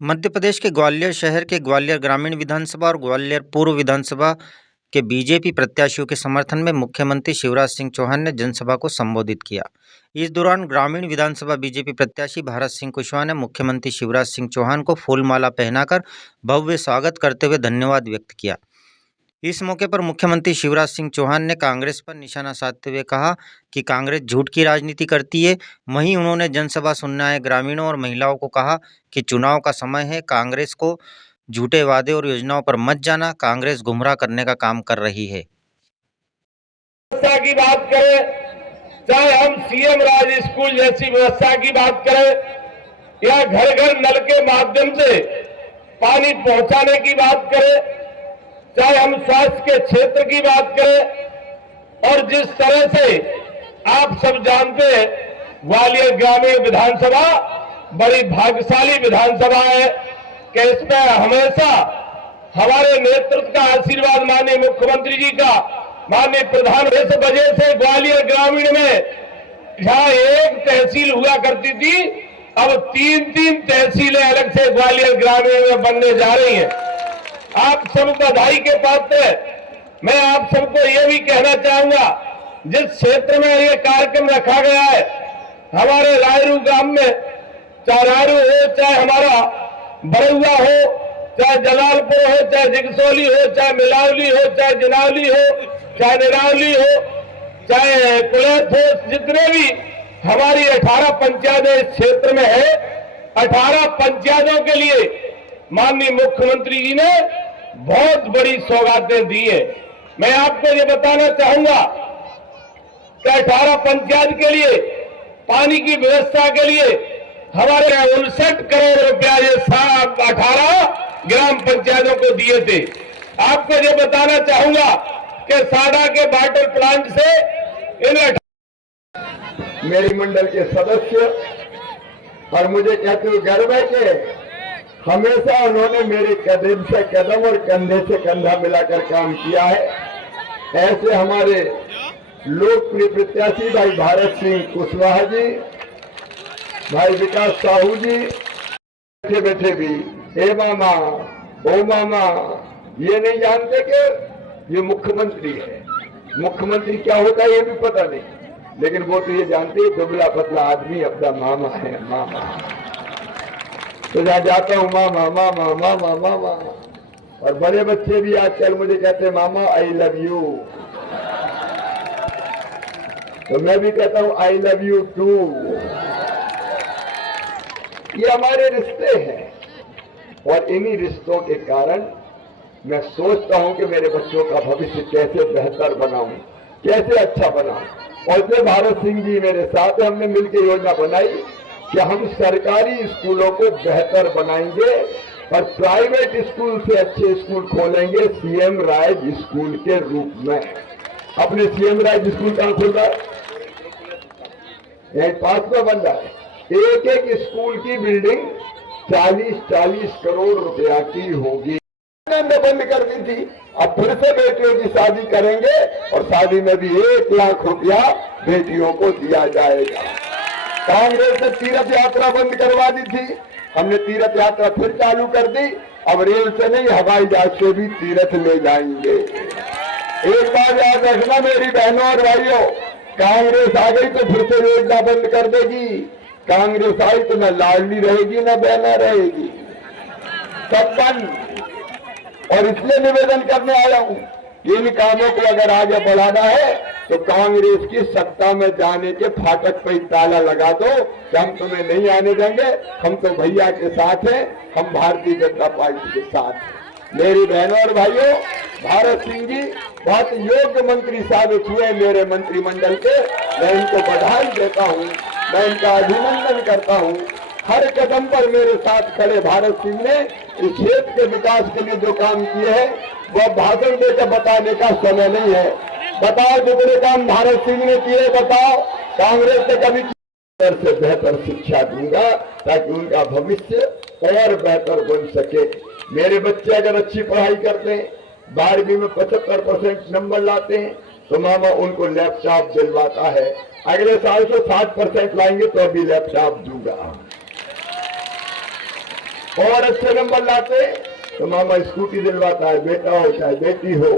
मध्य प्रदेश के ग्वालियर शहर के ग्वालियर ग्रामीण विधानसभा और ग्वालियर पूर्व विधानसभा के बीजेपी प्रत्याशियों के समर्थन में मुख्यमंत्री शिवराज सिंह चौहान ने जनसभा को संबोधित किया। इस दौरान ग्रामीण विधानसभा बीजेपी प्रत्याशी भारत सिंह कुशवाहा ने मुख्यमंत्री शिवराज सिंह चौहान को फूलमाला पहनाकर भव्य स्वागत करते हुए धन्यवाद व्यक्त किया। इस मौके पर मुख्यमंत्री शिवराज सिंह चौहान ने कांग्रेस पर निशाना साधते हुए कहा कि कांग्रेस झूठ की राजनीति करती है। वहीं उन्होंने जनसभा सुनने आए ग्रामीणों और महिलाओं को कहा कि चुनाव का समय है, कांग्रेस को झूठे वादे और योजनाओं पर मत जाना, कांग्रेस गुमराह करने का काम कर रही है। व्यवस्था की बात करें, चाहे हम सीएम राज स्कूल जैसी व्यवस्था की बात करें या घर घर नल के माध्यम से पानी पहुंचाने की बात करें, चाहे हम स्वास्थ्य के क्षेत्र की बात करें, और जिस तरह से आप सब जानते हैं ग्वालियर ग्रामीण विधानसभा बड़ी भाग्यशाली विधानसभा है कि इसमें हमेशा हमारे नेतृत्व का आशीर्वाद माननीय मुख्यमंत्री जी का, माननीय प्रधान, इस वजह से ग्वालियर ग्रामीण में जहां एक तहसील हुआ करती थी, अब तीन तहसीलें अलग से ग्वालियर ग्रामीण में बनने जा रही हैं। आप सब बधाई के पात्र हैं। मैं आप सबको यह भी कहना चाहूंगा, जिस क्षेत्र में यह कार्यक्रम रखा गया है, हमारे रायरू गांव में, चाहे रायरू हो, चाहे हमारा बरुआ हो, चाहे जलालपुर हो, चाहे जिगसोली हो, चाहे मिलावली हो, चाहे जिनावली हो, चाहे निरावली हो, चाहे कुलैत हो, जितने भी हमारी 18 पंचायतें इस क्षेत्र में है, 18 पंचायतों के लिए माननीय मुख्यमंत्री जी ने बहुत बड़ी सौगातें दी है। मैं आपको ये बताना चाहूंगा कि 18 पंचायत के लिए पानी की व्यवस्था के लिए हमारे 59 करोड़ रुपया ये 18 ग्राम पंचायतों को दिए थे। आपको ये बताना चाहूंगा कि साडा के वाटर प्लांट से इन मेरी मंडल के सदस्य और मुझे कहते हुए गर्व है कि हमेशा उन्होंने मेरे कदम से कदम और कंधे से कंधा मिलाकर काम किया है। ऐसे हमारे लोकप्रिय प्रत्याशी भाई भारत सिंह कुशवाहा जी, भाई विकास साहू जी, बैठे बैठे भी ए मामा ओ मामा ये नहीं जानते कि ये मुख्यमंत्री है। मुख्यमंत्री क्या होता है ये भी पता नहीं, लेकिन वो तो ये जानते हैं दुबला पतला आदमी अपना मामा है, मामा। तो जहाँ जाता हूँ मामा मामा मामा मामा, और बड़े बच्चे भी आजकल मुझे कहते हैं मामा आई लव यू, तो मैं भी कहता हूँ आई लव यू टू। ये हमारे रिश्ते हैं और इन्हीं रिश्तों के कारण मैं सोचता हूं कि मेरे बच्चों का भविष्य कैसे बेहतर बनाऊं, कैसे अच्छा बनाऊं। और इसलिए भारत सिंह जी मेरे साथ हमने मिलकर योजना बनाई कि हम सरकारी स्कूलों को बेहतर बनाएंगे और प्राइवेट स्कूल से अच्छे स्कूल खोलेंगे सीएम राज स्कूल के रूप में। अपने सीएम राज स्कूल कहां खुल रहा है? यही पास में बन रहा है। एक एक स्कूल की बिल्डिंग 40-40 करोड़ रुपया की होगी। बंद कर दी थी, अब फिर से बेटियों की शादी करेंगे और शादी में भी 1 लाख रुपया बेटियों को दिया जाएगा। कांग्रेस ने तीर्थ यात्रा बंद करवा दी थी, हमने तीर्थ यात्रा फिर चालू कर दी। अब रेल से नहीं हवाई जहाज से भी तीर्थ ले जाएंगे। एक बात याद रखना मेरी बहनों और भाइयों, कांग्रेस आ गई तो फिर से योजना बंद कर देगी। कांग्रेस आई तो न लाडली रहेगी न बहना रहेगी, सब बंद। और इसलिए निवेदन करने आया हूं, इन कामों को अगर आगे बढ़ाना है तो कांग्रेस की सत्ता में जाने के फाटक पर ताला लगा दो कि हम तुम्हें नहीं आने देंगे, हम तो भैया के साथ हैं, हम भारतीय जनता पार्टी के साथ हैं। मेरी बहनों और भाइयों, भारत सिंह जी बहुत योग्य मंत्री साबित हुए मेरे मंत्रिमंडल के। मैं इनको बधाई देता हूं, मैं इनका अभिनंदन करता हूं। हर कदम पर मेरे साथ खड़े भारत सिंह ने इस क्षेत्र के विकास के लिए जो काम किए हैं वह भाषण देकर बताने का समय नहीं है। बताओ जितने काम भारत सिंह ने किए बताओ, कांग्रेस ने कभी से बेहतर शिक्षा दूंगा ताकि उनका भविष्य और बेहतर बन सके। मेरे बच्चे अगर अच्छी पढ़ाई करते हैं, 12वीं में 75% नंबर लाते हैं, तो मामा उनको लैपटॉप दिलवाता है। अगले साल से 60% लाएंगे तो अभी लैपटॉप दूंगा। और अच्छे नंबर लाते तो मामा स्कूटी दिलवाता है, बेटा हो चाहे बेटी हो।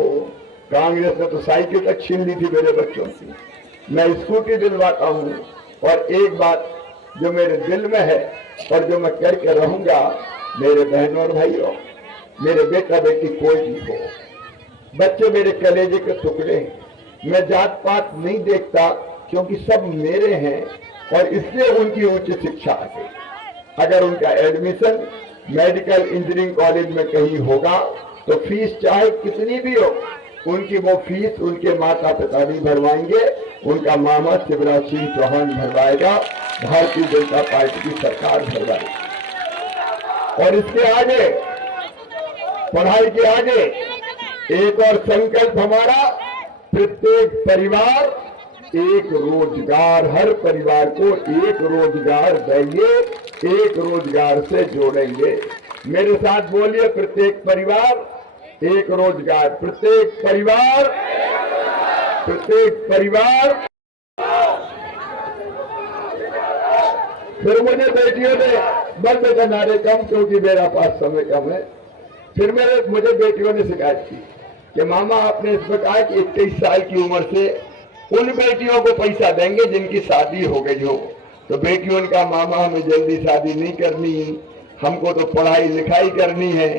कांग्रेस ने तो साइकिल तक छीन ली थी मेरे बच्चों की, मैं स्कूटी दिलवाता हूं। और एक बात जो मेरे दिल में है और जो मैं करके रहूंगा, मेरे बहनों और भाइयों, मेरे बेटा बेटी कोई भी हो, बच्चे मेरे कलेजे के टुकड़े हैं। मैं जात पात नहीं देखता, क्योंकि सब मेरे हैं और इसलिए उनकी उच्च शिक्षा आ गई। अगर उनका एडमिशन मेडिकल इंजीनियरिंग कॉलेज में कहीं होगा तो फीस चाहे कितनी भी हो, उनकी वो फीस उनके माता पिता नहीं भरवाएंगे, उनका मामा शिवराज सिंह चौहान भरवाएगा, भारतीय जनता पार्टी की सरकार भरवाएगी। और इसके आगे, पढ़ाई के आगे एक और संकल्प हमारा, प्रत्येक परिवार एक रोजगार, हर परिवार को एक रोजगार देंगे, एक रोजगार से जोड़ेंगे। मेरे साथ बोलिए, प्रत्येक परिवार एक रोजगार, प्रत्येक परिवार, प्रत्येक परिवार। फिर मुझे बेटियों ने बंद नारे कम, क्योंकि मेरा पास समय कम है। फिर मुझे बेटियों ने शिकायत की कि मामा आपने इसमें कहा कि 21 साल की उम्र से उन बेटियों को पैसा देंगे जिनकी शादी हो गई हो। तो बेटियों ने कहा मामा हमें जल्दी शादी नहीं करनी, हमको तो पढ़ाई लिखाई करनी है,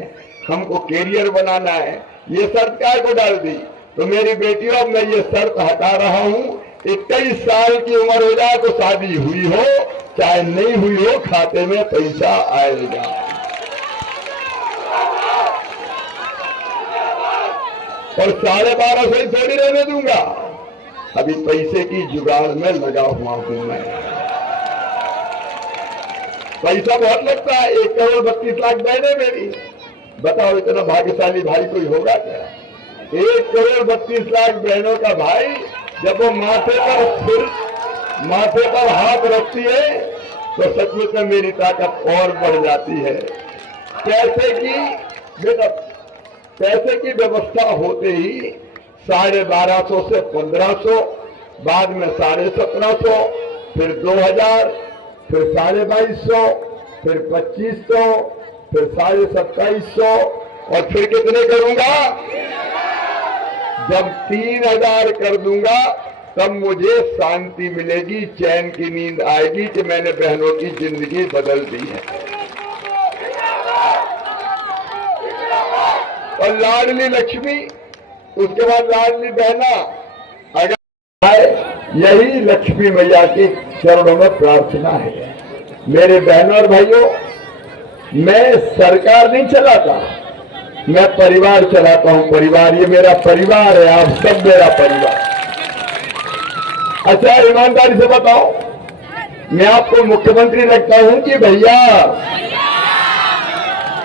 हमको कैरियर बनाना है। ये शर्त काय को डाल दी? तो मेरी बेटियों, मैं ये शर्त हटा रहा हूं, 21 साल की उम्र हो जाए तो शादी हुई हो चाहे नहीं हुई हो, खाते में पैसा आएगा। और 12.5 से थोड़ी रहने दूंगा, अभी पैसे की जुगाड़ में लगा हुआ हूं मैं। पैसा बहुत लगता है, 1 करोड़ 32 लाख बहने मेरी, बताओ इतना भाग्यशाली भाई कोई होगा क्या? 1 करोड़ 32 लाख बहनों का भाई जब वो माथे पर हाथ रखती है तो सचमुच में मेरी ताकत और बढ़ जाती है। पैसे की व्यवस्था होते ही 1250 से 1500, बाद में 1750, फिर 2000, फिर 2250, फिर 2500, फिर 2750 और फिर कितने करूंगा? जब 3000 कर दूंगा तब मुझे शांति मिलेगी, चैन की नींद आएगी कि मैंने बहनों की जिंदगी बदल दी है। और लाडली लक्ष्मी, उसके बाद लाडली बहना, अगर आए, यही लक्ष्मी मैया के चरणों में प्रार्थना है। मेरे बहनों और भाइयों, मैं सरकार नहीं चलाता, मैं परिवार चलाता हूं। परिवार, ये मेरा परिवार है, आप सब मेरा परिवार। अच्छा, ईमानदारी से बताओ, मैं आपको मुख्यमंत्री लगता हूं कि भैया?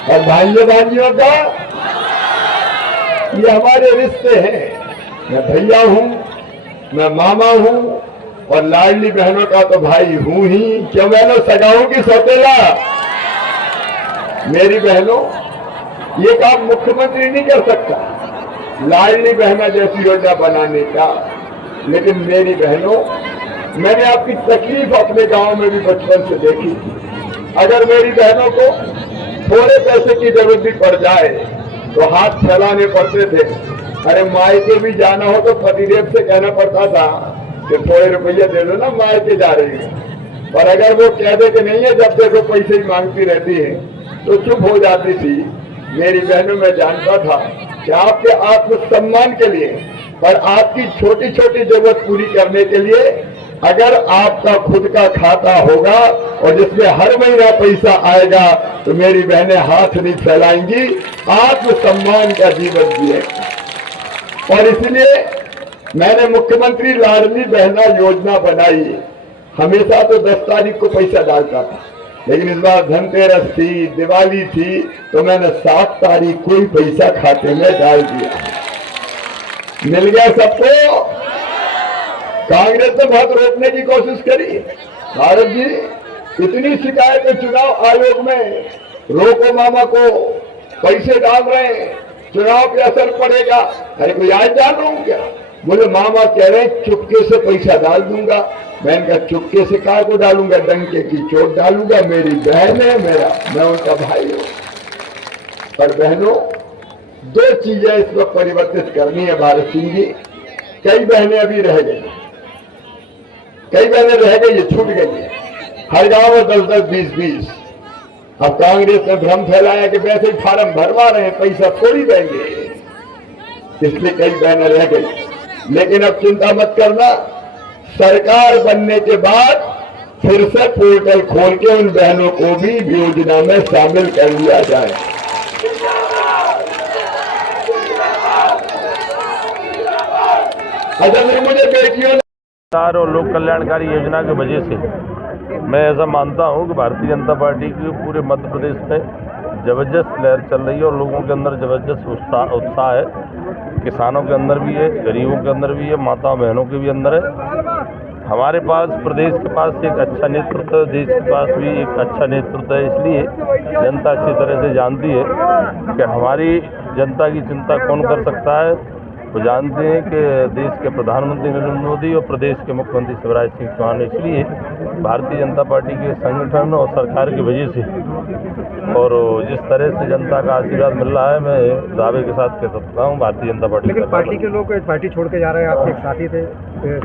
और भाइयों भाइयों का ये हमारे रिश्ते हैं। मैं भैया हूं, मैं मामा हूं और लाडली बहनों का तो भाई हूं ही। क्यों बहनों, सगाऊं की सौतेला? मेरी बहनों, ये काम मुख्यमंत्री नहीं कर सकता लाडली बहना जैसी योजना बनाने का। लेकिन मेरी बहनों, मैंने आपकी तकलीफ अपने गांव में भी बचपन से देखी। अगर मेरी बहनों को थोड़े पैसे की जरूरत भी पड़ जाए तो हाथ फैलाने पड़ते थे। अरे मायके भी जाना हो तो पतिदेव से कहना पड़ता था कि थोड़े रुपये दे दो ना, मायके जा रही है। और अगर वो कह दे कि नहीं है, जब देखो पैसे ही मांगती रहती है, तो चुप हो जाती थी। मेरी बहनों, मैं जानता था कि आपके आत्मसम्मान के लिए और आपकी छोटी छोटी जरूरत पूरी करने के लिए अगर आपका खुद का खाता होगा और जिसमें हर महीना पैसा आएगा तो मेरी बहनें हाथ नहीं फैलाएंगी, आत्मसम्मान का जीवन जिएंगी। और इसलिए मैंने मुख्यमंत्री लाडली बहना योजना बनाई। हमेशा तो 10 तारीख को पैसा डालता था, लेकिन इस बार धनतेरस थी, दिवाली थी, तो मैंने 7 तारीख को ही पैसा खाते में डाल दिया। मिल गया सबको। कांग्रेस ने बहुत रोकने की कोशिश करी। भारत जी, इतनी शिकायतें चुनाव आयोग में, रोको मामा को, पैसे डाल रहे हैं, चुनाव पे असर पड़ेगा। अरे कोई आज डाल रहा हूं क्या? बोले मामा कह रहे हैं चुपके से पैसा डाल दूंगा। मैंने कहा चुपके से काय को डालूंगा, डंके की चोट डालूंगा। मेरी बहन है, मैं उनका भाई हूं। और बहनों, दो चीजें इस वक्त परिवर्तित करनी है भारत सिंह जी। कई बहनें अभी रह गई, कई बहनें रह गई, छूट गई है। हर गांव में 10-10, 20-20। अब कांग्रेस ने भ्रम फैलाया कि वैसे ही फार्म भरवा रहे हैं, पैसा थोड़ी देंगे, इसलिए कई बहनें रह गई। लेकिन अब चिंता मत करना, सरकार बनने के बाद फिर से पोर्टल खोल के उन बहनों को भी योजना में शामिल कर लिया जाए। अच्छा, मुझे बेटियों और लोक कल्याणकारी योजना की वजह से मैं ऐसा मानता हूं कि भारतीय जनता पार्टी की पूरे मध्य प्रदेश में जबरदस्त लहर चल रही है और लोगों के अंदर जबरदस्त उत्साह है। किसानों के अंदर भी है, गरीबों के अंदर भी है, माताओं बहनों के भी अंदर है। हमारे पास प्रदेश के पास एक अच्छा नेतृत्व है, देश के पास भी एक अच्छा नेतृत्व है। इसलिए जनता अच्छी तरह से जानती है कि हमारी जनता की चिंता कौन कर सकता है। वो जानते हैं कि देश के प्रधानमंत्री नरेंद्र मोदी और प्रदेश के मुख्यमंत्री शिवराज सिंह चौहान, इसलिए भारतीय जनता पार्टी के संगठन और सरकार की वजह से और जिस तरह से जनता का आशीर्वाद मिल रहा है, मैं दावे के साथ कह सकता हूँ भारतीय जनता पार्टी। लेकिन पार्टी के लोग पार्टी छोड़ के जा रहे हैं, आपके एक साथी थे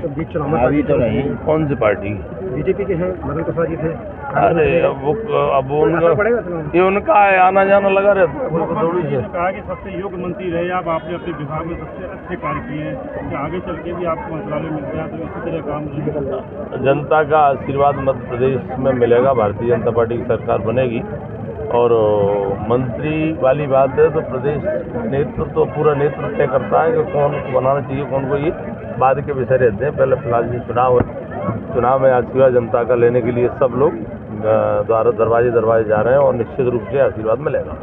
बीच चुनाव में, अभी तो नहीं। कौन सी पार्टी? बीजेपी के हैं, मदन प्रसाद जी थे। अरे अब उनका आना जाना लगा रहता है। कहा कि सबसे योग्य मंत्री रहे आप, आपने अपने विभाग में सबसे अच्छे कार्य किए हैं, कि आगे चल के भी आपको मंत्रालय मिल जाए तो इसी तरह काम रहेगा। जनता का आशीर्वाद मध्य प्रदेश में मिलेगा, भारतीय जनता पार्टी की सरकार बनेगी और मंत्री वाली बात है तो प्रदेश नेतृत्व पूरा नेतृत्व तय करता है कि कौन को बनाना चाहिए, कौन को। ये बाद के विषय रहते हैं। पहले फिलहाल ये चुनाव में आशीर्वाद जनता का लेने के लिए सब लोग दरवाजे जा रहे हैं और निश्चित रूप से आशीर्वाद मिलेगा।